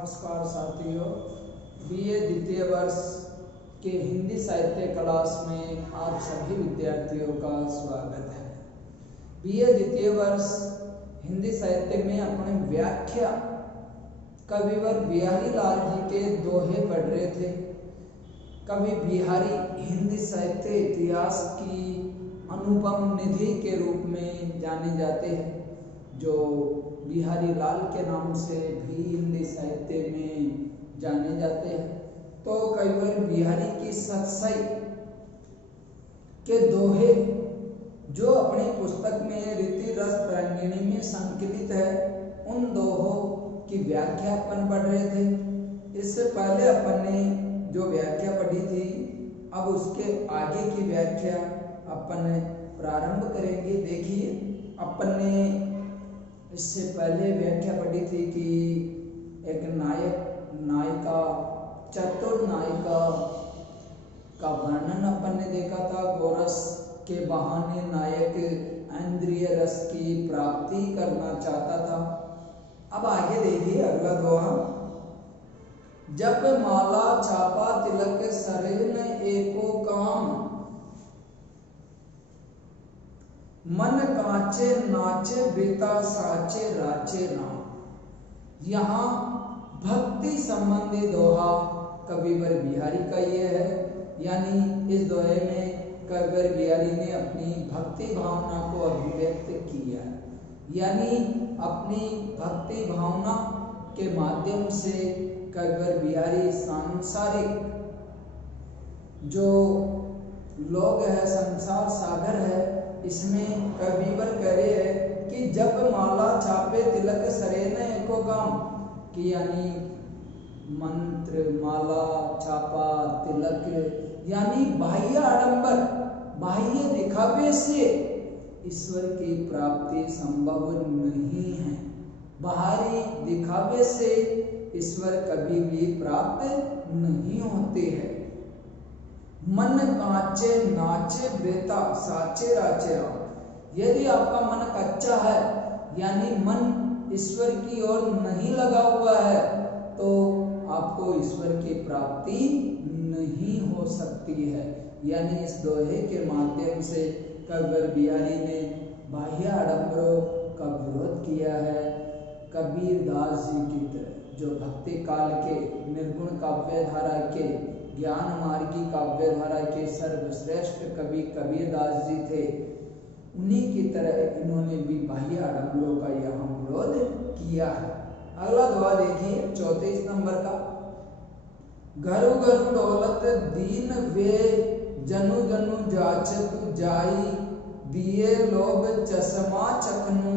नमस्कार साथियों, बीए द्वितीय वर्ष के हिंदी साहित्य क्लास में आप सभी विद्यार्थियों का स्वागत है। बीए द्वितीय वर्ष हिंदी साहित्य में अपने व्याख्या कविवर बिहारी लाल जी के दोहे पढ़ रहे थे। कवि बिहारी हिंदी साहित्य इतिहास की अनुपम निधि के रूप में जाने जाते हैं, जो बिहारी लाल के नाम से भी हिंदी साहित्य में जाने जाते हैं। तो कविवर बिहारी की सतसई के दोहे जो अपनी पुस्तक में रीति रस तरंगिणी में संकलित है, उन दोहों की व्याख्या अपन पढ़ रहे थे। इससे पहले अपन ने जो व्याख्या पढ़ी थी, अब उसके आगे की व्याख्या अपन प्रारंभ करेंगे। देखिए, अपन ने इससे पहले व्याख्या पढ़ी थी कि एक नायक नायिका चतुर नायिका का वर्णन अपन ने देखा था। गोरस के बहाने नायक इंद्रिय रस की प्राप्ति करना चाहता था। अब आगे देखिए अगला दोहा। जब माला छापा तिलक सरेन एको काम, मन काचे नाचे बेता साचे राचे नाम। यहाँ भक्ति संबंधी दोहा कविवर बिहारी का ये है, यानी इस दोहे में कविवर बिहारी ने अपनी भक्ति भावना को अभिव्यक्त किया है, यानी अपनी भक्ति भावना के माध्यम से कविवर बिहारी सांसारिक जो लोग है, संसार सागर है, इसमें कविवर कह रहे हैं कि जब माला छापे तिलक सरेन एको काम, कि यानी मंत्र माला छापा तिलक यानी बाह्य आडंबर बाह्य दिखावे से ईश्वर की प्राप्ति संभव नहीं है। बाहरी दिखावे से ईश्वर कभी भी प्राप्त नहीं होते हैं। मन कांचे नाचे बेता साचे राचे राम। यदि आपका मन कच्चा है, यानी मन ईश्वर की ओर नहीं लगा हुआ है, तो आपको ईश्वर की प्राप्ति नहीं हो सकती है। यानी इस दोहे के माध्यम से कविवर बिहारी ने बाह्य आडंबरों का विरोध किया है। कबीर दास जी की तरह, जो भक्ति काल के निर्गुण काव्य धारा के ज्ञान मार्गी काव्य धारा के सर्वश्रेष्ठ कवि कबीर दास जी थे, उन्हीं की तरह इन्होंने भी बाह्य आडंबरों का यहाँ विरोध किया है। अगला दोहा देखिए 34 नंबर का। घरु घरु दौलत दीन वे जनु जनु जाचतु जाई, दिए लोभ चश्मा चखनु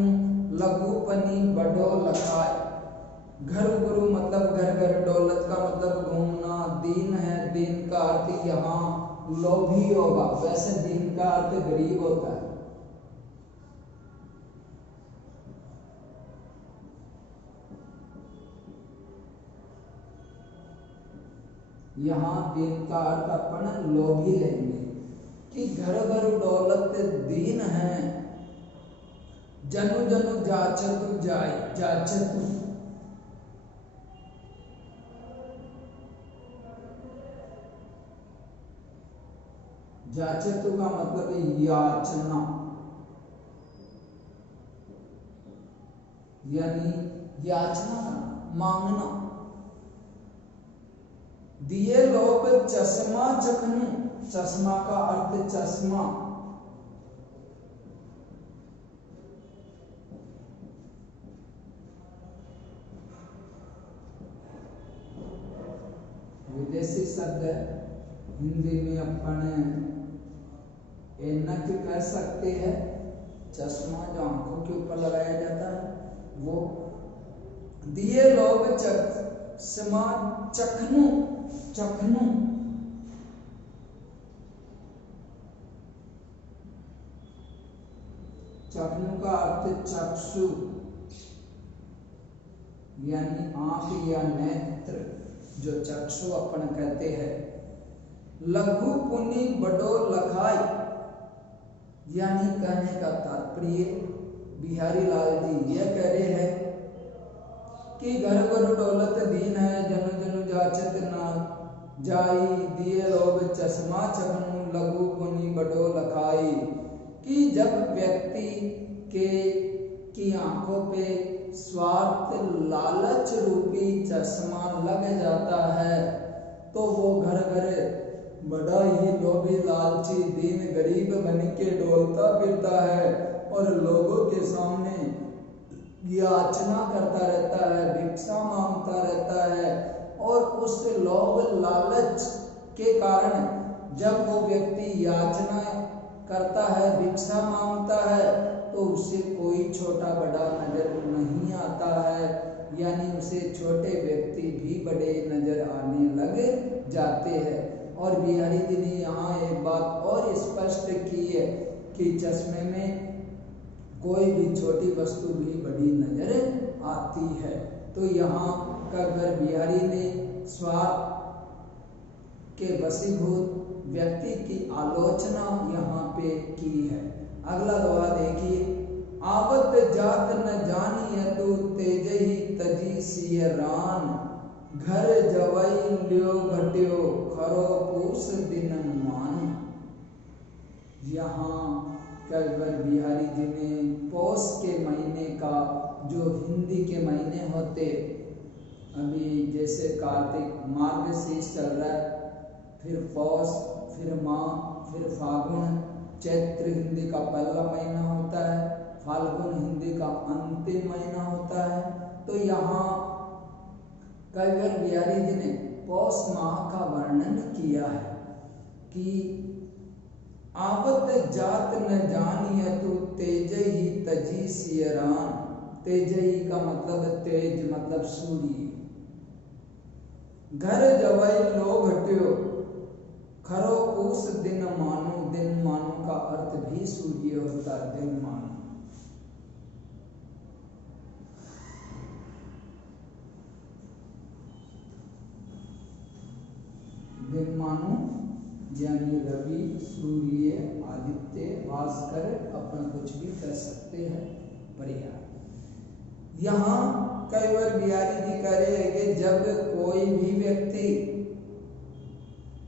लघुपनी बड़ो लखाय। घर गुरु मतलब घर घर, दौलत का मतलब घूमना, दीन है, दीन का अर्थ यहाँ लोभी होगा, वैसे दीन का अर्थ गरीब होता है। यहाँ दीन का अर्थ अपन लोभी लेंगे कि घर घर दौलत दीन है, जनु जनु जाचतु जाय जाचतु जाचतु का मतलब याचना, यानी याचना मांगना। दिए लोभ चश्मा चखनु, चश्मा का अर्थ चश्मा, विदेशी शब्द है, हिंदी में अपन ऐनक कह सकते हैं। चश्मा जो आंखों के ऊपर लगाया जाता है वो। दिए लोभ चश्मा चखनु, चखनु चखनु का अर्थ चक्षु, यानी आंख या नेत्र, जो चक्षु अपन कहते हैं। लघु पुनि बड़ो लखाई, यानी कहने का तात्पर्य बिहारी लाल जी यह कह रहे हैं कि घर घर डोलत दीन है जनु जनु जाचत ना जाई दिए लोभ चश्मा चबनु लघु पुनि बड़ो लखाई। कि जब व्यक्ति की आंखों पे स्वार्थ लालच रूपी चश्मा लग जाता है तो वो घर घर बड़ा ही लोभी लालची दीन गरीब बन के डोलता फिरता है और लोगों के सामने याचना करता रहता है, भिक्षा मांगता रहता है। और उस लोभ लालच के कारण जब वो व्यक्ति याचना करता है, भिक्षा मांगता है, तो उसे कोई छोटा बड़ा नजर नहीं आता है, यानी उसे छोटे व्यक्ति भी बड़े नजर आने लग जाते हैं। और बिहारी जी ने यहाँ एक बात और स्पष्ट की है कि चश्मे में कोई भी छोटी वस्तु भी बड़ी नजर आती है। तो यहाँ कविवर बिहारी ने स्वार्थ के वशीभूत व्यक्ति की आलोचना यहाँ पे की है। अगला दोहा देखिए, आवत जात न जानिए तो तेज ही तजी सिय रान, घर जवई लियो घट्यो खरो पूस दिन मान। यहाँ कविवर बिहारी जी ने पौष के महीने का, जो हिंदी के महीने होते, अभी जैसे कार्तिक मार्गशीर्ष चल रहा है, फिर पौष, फिर माह, फिर फागुन, चैत्र हिंदी का पहला महीना होता है, फाल्गुन हिंदी का अंतिम महीना होता है। तो यहाँ कविवर बिहारी जी ने पौष माह का वर्णन किया है कि आवत जात न जानिए तो तेज ही तजी सियरान। तेज ही का मतलब तेज, मतलब सूर्य। घर जवई लो घट्यो खरो पूस दिन मानो। दिन मानो का अर्थ भी सूर्य होता है, दिन मानो। दिन मानो यानी रवि, सूर्य, आदित्य, भास्कर, अपन कुछ भी कर सकते हैं, पर्याय। यहाँ कविवर बिहारी जी कह रहे हैं कि जब कोई भी व्यक्ति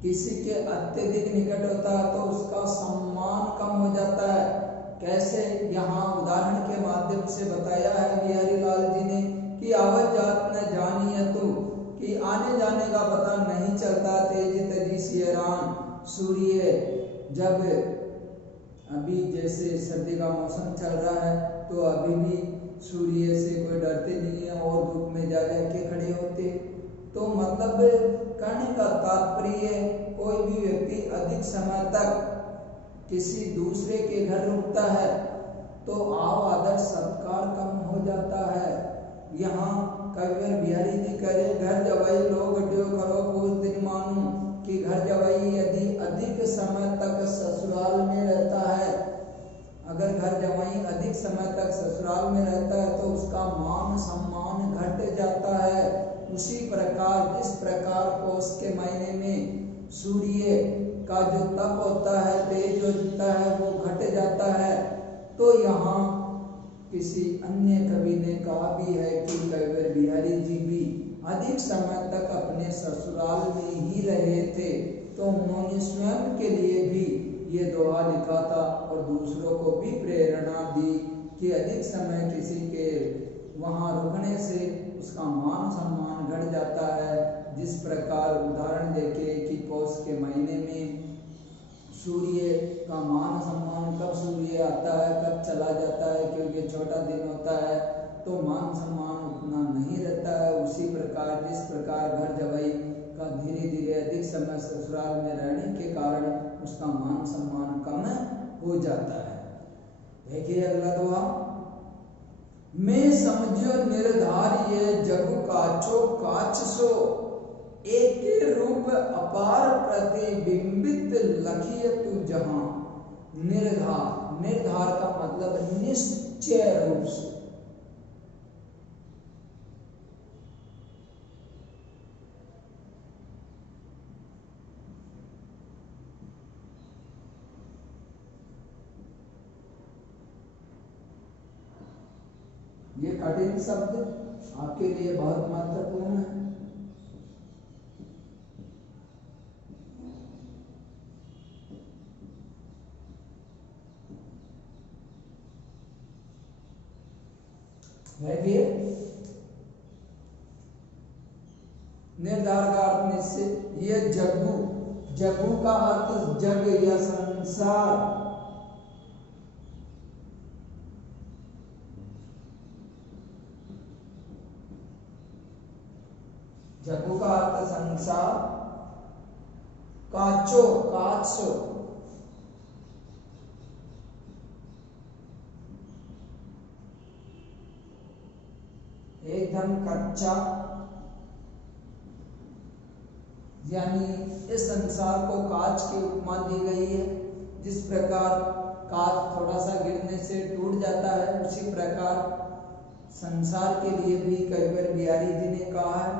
किसी के अत्यधिक निकट होता है तो उसका सम्मान कम हो जाता है। कैसे? यहाँ उदाहरण के माध्यम से बताया है बिहारी लाल जी ने कि आवत जात न जानिए तो, कि आने जाने का पता नहीं चलता। तेज तजी सियरान, सूर्य जब अभी जैसे सर्दी का मौसम चल रहा है तो अभी भी सूर्य से कोई डरते नहीं है और धूप में जा के खड़े होते। तो मतलब कहने का तात्पर्य, कोई भी व्यक्ति अधिक समय तक किसी दूसरे के घर रुकता है तो आव आदर सत्कार कम हो जाता है। यहाँ कविवर बिहारी जी कह रहे, घर जवाई लोग घट्यो खरो पूस दिन मानू, कि घर जवाई यदि अधिक समय तक ससुराल में रहता है, अगर घर जवाई अधिक समय तक ससुराल में रहता है तो उसका मान सम्मान घट जाता है। उसी प्रकार जिस प्रकार पौष के महीने में सूर्य का जो तप होता है, तेज होता है, वो घट जाता है। तो यहाँ किसी अन्य कवि ने कहा भी है कि कविवर बिहारी जी भी अधिक समय तक अपने ससुराल में ही रहे थे, तो उन्होंने स्वयं के लिए भी ये दोहा लिखा था और दूसरों को भी प्रेरणा दी कि अधिक समय किसी के वहाँ रुकने से उसका मान सम्मान घट जाता है। जिस प्रकार उदाहरण देके कि पौष के महीने में सूर्य का मान सम्मान, कब सूर्य आता है कब चला जाता है, क्योंकि छोटा दिन होता है तो मान सम्मान उतना नहीं रहता है। उसी प्रकार जिस प्रकार घर जवाई का धीरे धीरे अधिक समय ससुराल में रहने के कारण उसका मान सम्मान कम हो जाता है। देखिए अगला दोहा, मैं समझो निर्धार ये जगु काचो काच सो, एक रूप अपार प्रतिबिंबित लखिय तू जहां। निर्धार, निर्धार का मतलब निश्चय रूप से। ये कठिन शब्द आपके लिए बहुत महत्वपूर्ण है। देखिए निर्धार का अर्थ निश्चित, ये जग्गू, जग्गू का अर्थ जग या संसार, जग्गू का अर्थ संसार, काचो काचो एकदम कच्चा, यानी इस संसार को कांच की उपमा दी गई है। जिस प्रकार कांच थोड़ा सा गिरने से टूट जाता है, उसी प्रकार संसार के लिए भी कविवर बिहारी जी ने कहा है।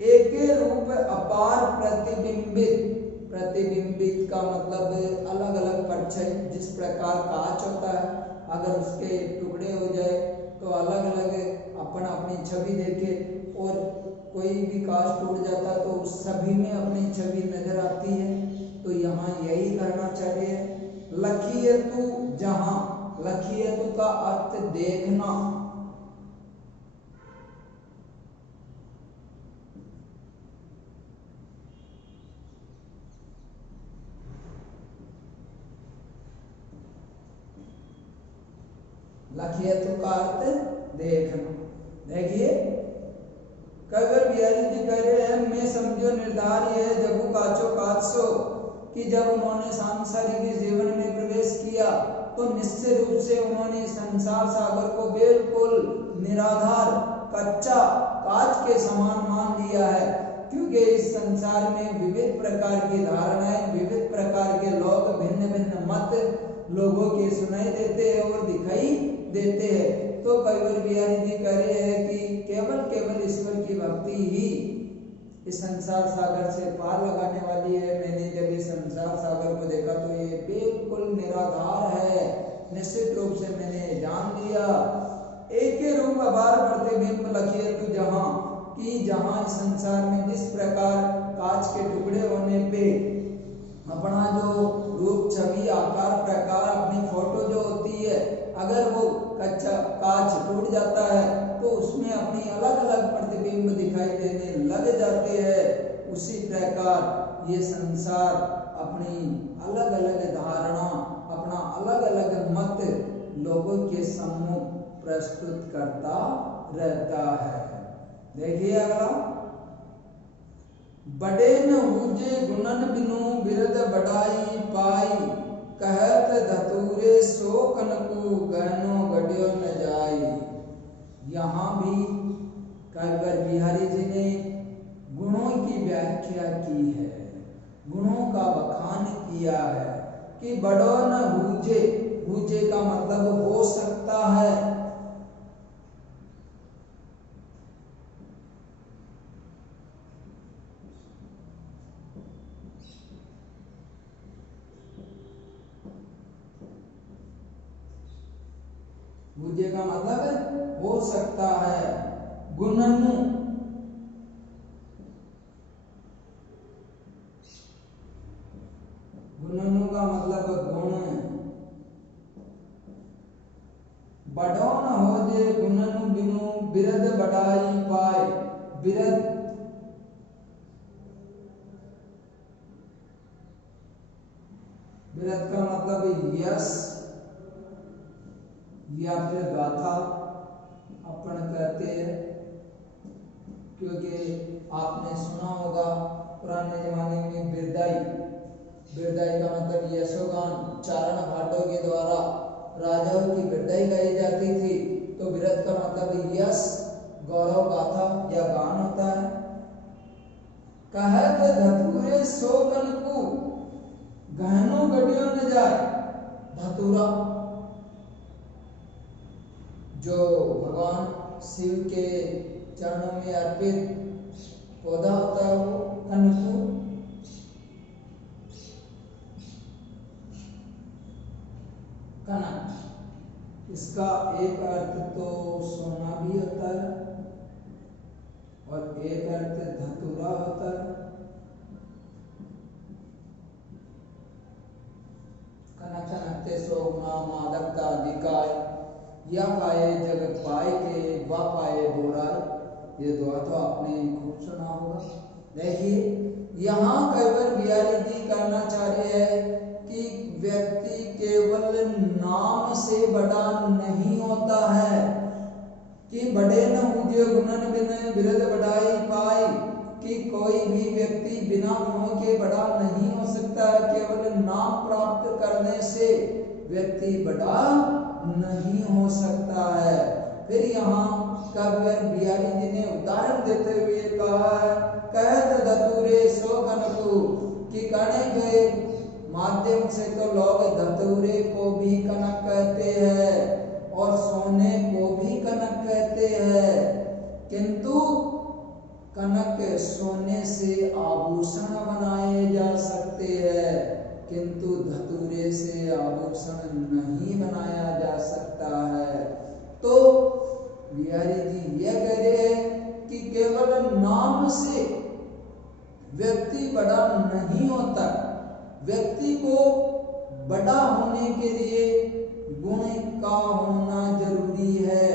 एक रूप अपार प्रतिबिंबित, प्रतिबिंबित का मतलब अलग अलग परछाई। जिस प्रकार कांच होता है, अगर उसके टुकड़े हो जाए तो अलग अलग अपन अपनी छवि देखे, और कोई भी कांच टूट जाता तो उस सभी में अपनी छवि नजर आती है। तो यहाँ यही करना चाहिए। लखियतु जहां, लखियतु का अर्थ देखना, लखियतु का अर्थ देखना। देखिए कविवर बिहारी जी कह रहे हैं, मैं समझो निर्धार यह जगू काचो काचो, कि जब उन्होंने सांसारिक जीवन में प्रवेश किया तो निश्चित रूप से उन्होंने संसार सागर को बिल्कुल निराधार कच्चा कांच के समान मान लिया है। क्योंकि इस संसार में विविध प्रकार की धारणाएं, विविध प्रकार के लोग, भिन्न भिन्न मत लोगों के सुनाई देते हैं और दिखाई देते हैं। तो कविवर बिहारी जी कह रहे हैं कि केवल केवल ईश्वर की भक्ति ही इस संसार सागर से पार लगाने वाली है। मैंने जब इस संसार सागर को देखा तो ये बिल्कुल निराधार है, निश्चित रूप से मैंने जान लिया। एक ही रूप अपार प्रतिबिंब लखियतु जहां, कि जहां इस संसार में जिस प्रकार कांच के टुकड़े होने पे अपना जो रूप छवि आकार प्रकार अपनी फोटो जो होती है, अगर वो कच्चा कांच टूट जाता है तो उसमें अपनी अलग अलग प्रतिबिंब दिखाई देने लग जाते हैं। उसी प्रकार ये संसार अपनी अलग अलग धारणा, अपना अलग अलग मत लोगों के सम्मुख प्रस्तुत करता रहता है। देखिए अगला, बड़े न हुजे गुणन बिनु बिरद बढ़ाई पाई, कहत धतूरे शोकन को गहनो गड्यो न जाई। यहाँ भी कविवर बिहारी जी ने गुणों की व्याख्या की है, गुणों का बखान किया है कि बड़ो न हुजे, हुजे का मतलब हो सकता है, मुझे का मतलब हो सकता है। गुणनु, गुणनु का मतलब गुण। बढ़ो न हो जे गुणनु बिनु बिरद बढ़ाई पाए, बिरद बिरद का मतलब यश या फिर गाथा अपन कहते हैं। क्योंकि आपने सुना होगा पुराने जमाने में बिरदाई, बिरदाई का मतलब यशोगान, चारण घाटों के द्वारा राजाओं की बिरदाई गाई जाती थी। तो बिरद का मतलब यश, गौरव गाथा या गान होता है। कहत धतूरे शोकन को गहनो गड्यो न जाए, धतूरा जो भगवान शिव के चरणों में अर्पित पौधा होता है, वो कनकू, कनक, इसका एक अर्थ तो सोना भी होता है और एक अर्थ धतूरा होता है। कनक चनकते सोगुना मादकता अधिकाय या पाए जगत पाए के वा पाए बोराय। ये दुआ तो आपने खूब सुना होगा। देखिए यहाँ कविवर बिहारी जी करना चाह रहे हैं कि व्यक्ति केवल नाम से बड़ा नहीं होता है, कि बड़े न मुझे गुणन बिन बिरद बढ़ाई पाई, कि कोई भी व्यक्ति बिना गुणों के बड़ा नहीं हो सकता है। केवल नाम प्राप्त करने से व्यक्ति बड़ा नहीं हो सकता है। फिर यहाँ कविवर बिहारी जी ने उदाहरण देते हुए कहा है, कहत धतूरे सो कनकु, कि कहने के माध्यम से तो लोग धतूरे को भी कनक कहते हैं और सोने को भी कनक कहते हैं, किंतु कनक सोने से आभूषण बनाए जा सकते हैं, किंतु धतूरे से आभूषण नहीं बनाया जा सकता है। तो बिहारी जी यह कह रहे हैं कि केवल नाम से व्यक्ति बड़ा नहीं होता। व्यक्ति को बड़ा होने के लिए गुण का होना जरूरी है।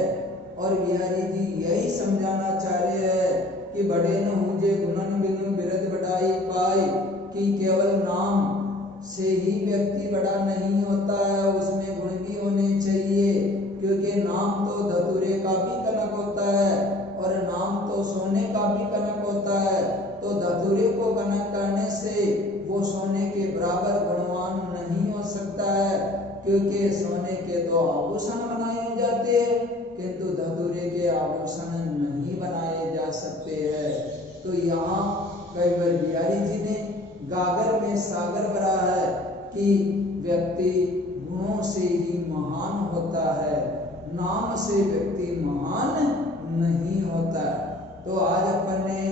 और बिहारी जी यही समझाना चाह रहे हैं कि बड़े न हुजे गुणन बिनु बिरद बढ़ाई पाई, कि केवल नाम से ही व्यक्ति बड़ा नहीं होता है, उसमें गुण भी होने चाहिए, क्योंकि नाम तो धतूरे का भी कनक होता है और नाम तो सोने का भी कनक होता है। तो धतूरे को कनक करने से वो सोने के बराबर गुणवान नहीं हो सकता है, क्योंकि सोने के तो आभूषण बनाए जाते हैं, किंतु धतूरे के आभूषण नहीं बनाए जा सकते हैं। तो यहाँ कविवर बिहारी जी ने गागर में सागर भरा है कि व्यक्ति गुणों से ही महान होता है, नाम से व्यक्ति महान नहीं होता। तो आज अपन ने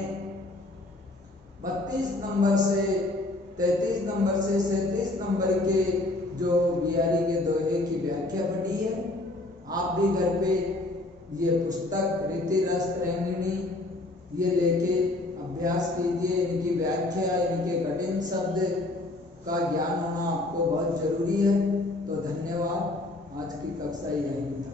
32 नंबर से 33 नंबर से 37 नंबर के जो बिहारी के दोहे की व्याख्या पढ़ी है। आप भी घर पे ये पुस्तक रीति रस तरंगिणी ये लेके अभ्यास कीजिए। इनकी व्याख्या, इनके कठिन शब्द का ज्ञान होना आपको बहुत जरूरी है। तो धन्यवाद। आज की कक्षा यही था।